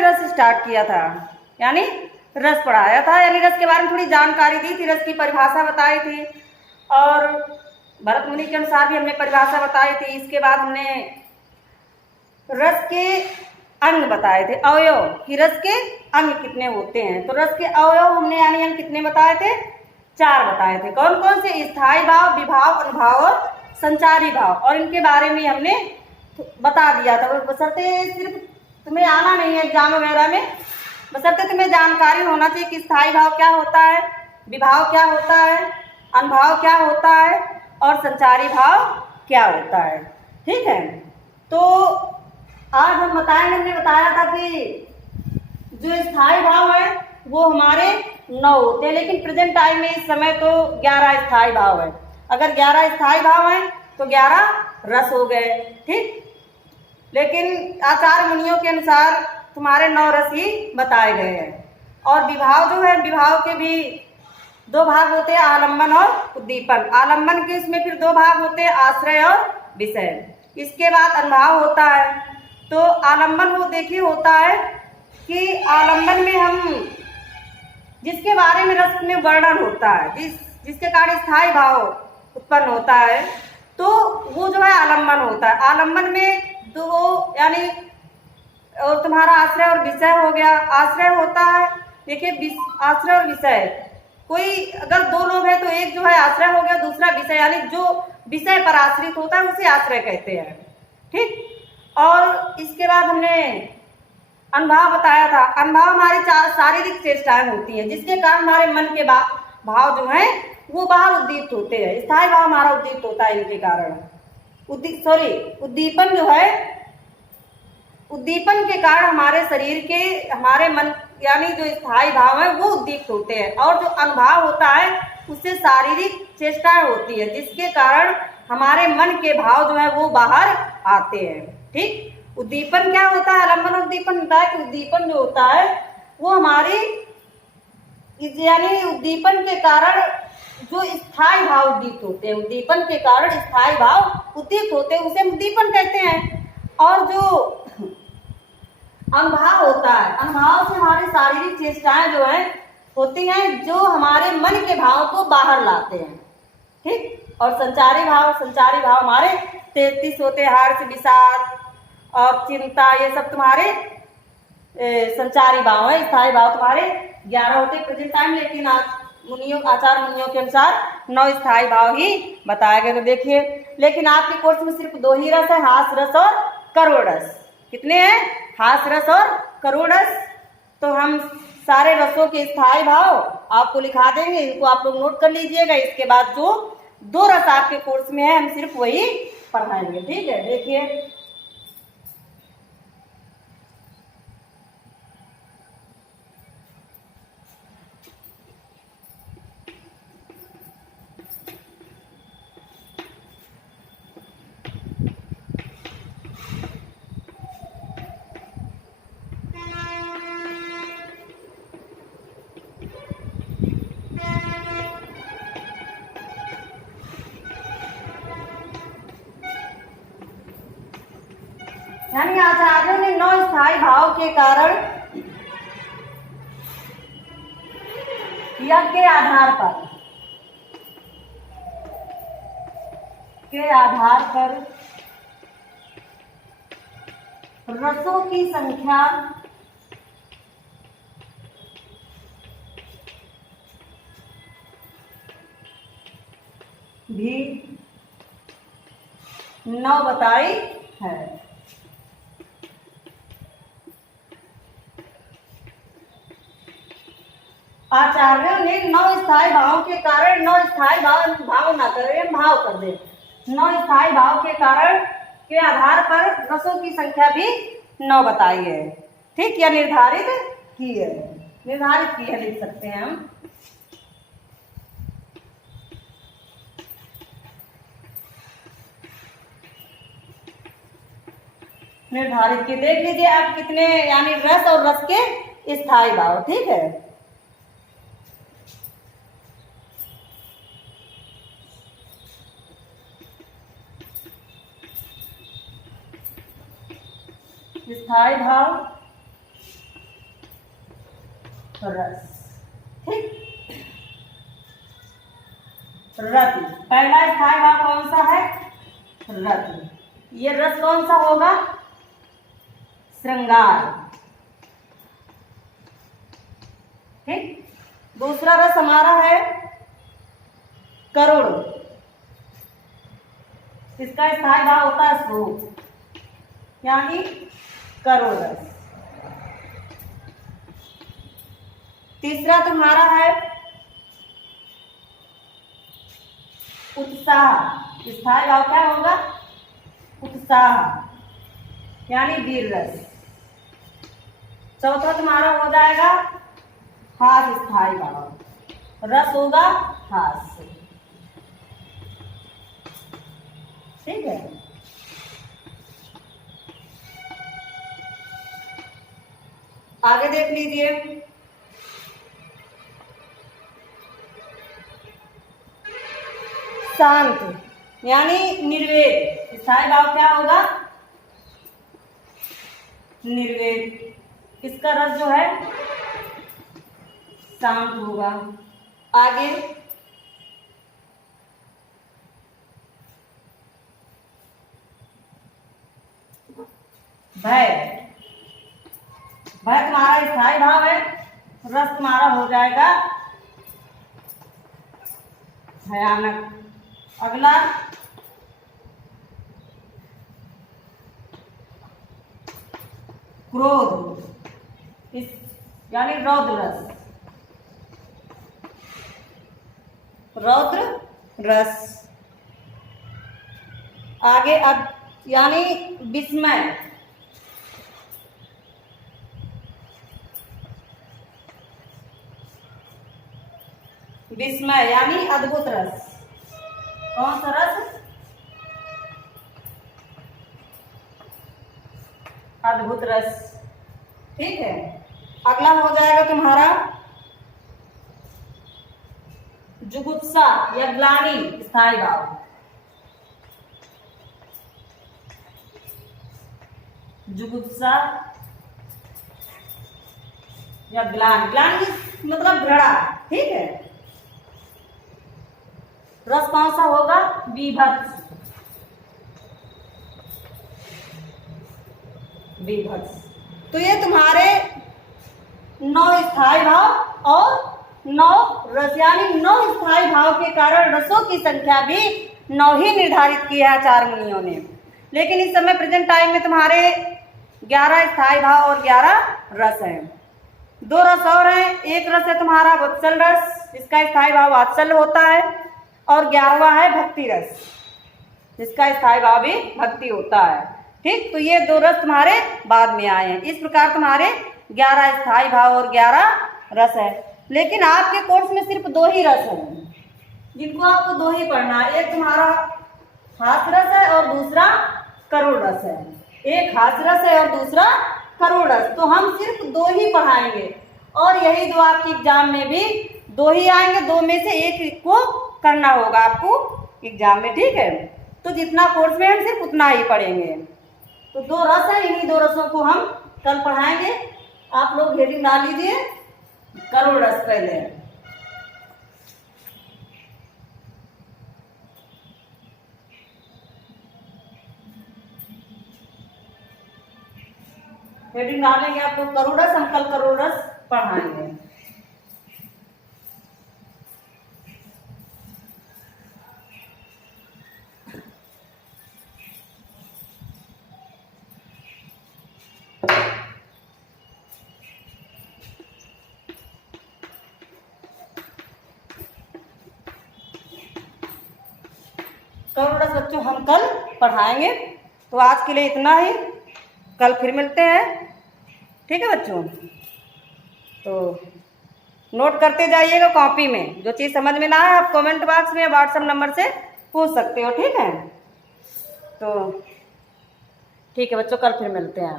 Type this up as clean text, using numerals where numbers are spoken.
रस स्टार्ट किया था, यानी रस पढ़ाया था, यानी रस के बारे में थोड़ी जानकारी दी थी, रस की परिभाषा बताई थी और भरत मुनि के अनुसार भी हमने परिभाषा बताई थी। इसके बाद हमने रस के अंग बताए थे, अवयव कि रस के अंग कितने होते हैं। तो रस के अवयव हमने यानी अंग कितने बताए थे, 4 बताए थे। कौन कौन से, स्थायी भाव, विभाव, अनुभाव और संचारी भाव। और इनके बारे में हमने बता दिया था। बशर्ते सिर्फ तुम्हें आना नहीं है एग्जाम वगैरह में, बशर्ते तुम्हें जानकारी होना चाहिए कि स्थायी भाव क्या होता है, विभाव क्या होता है, अनुभाव क्या होता है और संचारी भाव क्या होता है। ठीक है, तो आज हम बताएंगे, हमने बताया था कि जो स्थायी भाव है वो हमारे 9 होते हैं, लेकिन प्रेजेंट टाइम में इस समय तो 11 स्थायी भाव है। अगर 11 स्थायी भाव हैं तो 11 रस हो गए। ठीक, लेकिन आचार्य मुनियों के अनुसार तुम्हारे 9 रस ही बताए गए हैं। और विभाव जो है, विभाव के भी 2 भाग होते हैं, आलम्बन और उद्दीपन। आलम्बन के इसमें फिर 2 भाग होते हैं, आश्रय और विषय। इसके बाद अनुभाव होता है। तो आलम्बन वो देखिए होता है कि आलम्बन में हम जिसके बारे में रस में वर्णन होता है, जिसके कारण स्थायी भाव उत्पन्न होता है, तो वो जो है आलम्बन होता है। आलम्बन में 2 यानी और तुम्हारा आश्रय और विषय हो गया। आश्रय होता है, देखिए आश्रय और विषय, कोई अगर 2 लोग हैं तो एक जो है आश्रय हो गया, दूसरा विषय, यानी जो विषय पर आश्रित होता है उसे आश्रय कहते हैं। ठीक, और इसके बाद हमने अनुभाव बताया था। अनुभाव हमारी शारीरिक चेष्टाएं होती हैं, जिसके कारण हमारे मन के भाव जो हैं वो बाहर उद्दीप्त होते हैं। स्थायी भाव हमारा उद्दीप्त होता है इनके कारण। उद्दीपन जो है, उद्दीपन के कारण हमारे शरीर के, हमारे मन यानी जो स्थायी भाव है वो उद्दीप्त होते हैं। और जो अनुभाव होता है उससे शारीरिक चेष्टाएं होती है, जिसके कारण हमारे मन के भाव जो है वो बाहर आते हैं। ठीक, उद्दीपन क्या होता है, आलम्बन और उद्दीपन होता है कि उद्दीपन जो होता है वो हमारी यानी उद्दीपन के कारण जो स्थायी भाव उद्दीप्त होते हैं, उद्दीपन के कारण स्थायी भाव उद्दीप्त होते हैं, उसे उद्दीपन कहते हैं। और जो अनुभाव होता है, अनुभाव से हमारी शारीरिक चेष्टाएं जो है होती हैं, जो हमारे मन के भाव को बाहर लाते हैं। ठीक, और संचारी भाव हमारे 33 होते हैं, हर्ष, विषाद और चिंता, ये सब तुम्हारे संचारी भाव है। स्थायी भाव तुम्हारे 11 होते प्रेजेंट टाइम, लेकिन आचार्य मुनियों के अनुसार 9 स्थायी भाव ही बताए गए। तो देखिए, लेकिन आपके कोर्स में सिर्फ 2 ही रस है, हास रस और करुण रस। कितने हैं, हास रस और करुण रस। तो हम सारे रसों के स्थायी भाव आपको लिखा देंगे, इनको आप लोग नोट कर लीजिएगा। इसके बाद जो 2 रस आपके कोर्स में है हम सिर्फ वही पढ़ाएंगे। ठीक है, देखिए यानी आचार्यों ने 9 स्थायी भाव के कारण यज्ञ के आधार पर रसों की संख्या भी 9 बताई है। आचार्यों ने 9 स्थायी भाव के कारण, 9 स्थायी भाव ना करें, भाव कर दे, 9 स्थायी भाव के कारण के आधार पर रसों की संख्या भी 9 बताई है। ठीक, या निर्धारित की है, निर्धारित की है लिख सकते हैं हम। निर्धारित की, देख लीजिए आप कितने यानी रस और रस के स्थायी भाव। ठीक है, स्थायी भाव रस। ठीक, रति। पहला स्थायी भाव कौन सा है? रति। ये रस कौन सा होगा? श्रृंगार। ठीक, दूसरा रस हमारा है करुण। इसका स्थायी भाव होता है स्वरूप, यानी करुण रस। तीसरा तुम्हारा है उत्साह। स्थायी भाव क्या होगा? उत्साह, यानी वीर रस। चौथा तुम्हारा हो जाएगा हास। स्थायी भाव रस होगा हास्य। ठीक है, आगे देख लीजिए। शांत, यानी निर्वेद। स्थायी भाव क्या होगा? निर्वेद। इसका रस जो है शांत होगा। आगे भय। भय तुम्हारा स्थायी भाव है, रस तुम्हारा हो जाएगा भयानक। अगला क्रोध, इस यानी रौद्र रस। रौद्र रस। आगे अब यानी विस्मय। विस्मय यानी अद्भुत रस। कौन सा रस? अद्भुत रस। ठीक है, अगला हो जाएगा तुम्हारा जुगुप्सा या ग्लानि। स्थायी भाव जुगुप्सा या ग्लानि। ग्लानि मतलब घृणा। ठीक है, रस कौन सा होगा? बीभत्स। बीभत्स। तो ये तुम्हारे 9 स्थायी भाव और 9 रस, यानी 9 स्थायी भाव के कारण रसों की संख्या भी 9 ही निर्धारित की है आचार्य मुनियों ने। लेकिन इस समय प्रेजेंट टाइम में तुम्हारे 11 स्थायी भाव और 11 रस हैं। 2 रस और हैं। एक रस है तुम्हारा वत्सल रस, जिसका स्थायी भाव वात्सल्य होता है, और 11वां है भक्ति रस, जिसका स्थायी भाव भी भक्ति होता है। ठीक, तो ये 2 रस तुम्हारे बाद में आए हैं। इस प्रकार तुम्हारे 11 स्थायी भाव और 11 रस है। लेकिन आपके कोर्स में सिर्फ 2 ही रस हैं, जिनको आपको 2 ही पढ़ना है। एक तुम्हारा हास रस है और दूसरा करुण रस है। एक हास रस है और दूसरा करुण रस। तो हम सिर्फ 2 ही पढ़ाएंगे, और यही 2 आपके एग्जाम में भी 2 ही आएंगे। 2 में से एक को करना होगा आपको एग्जाम में। ठीक है, तो जितना कोर्स में हम सिर्फ उतना ही पढ़ेंगे। तो 2 रस है, इन्हीं 2 रसों को हम कल पढ़ाएंगे। आप लोग हेडिंग डाल लीजिए करुण रस पहले। हेडिंग डालेंगे आपको करुण रस, हम कल करुण रस पढ़ाएंगे। करुण रस बच्चों हम कल पढ़ाएंगे। तो आज के लिए इतना ही, कल फिर मिलते हैं। ठीक है बच्चों, तो नोट करते जाइएगा कॉपी में। जो चीज़ समझ में ना आए आप कमेंट बॉक्स में या व्हाट्सएप नंबर से पूछ सकते हो। ठीक है, तो ठीक है बच्चों, कल फिर मिलते हैं।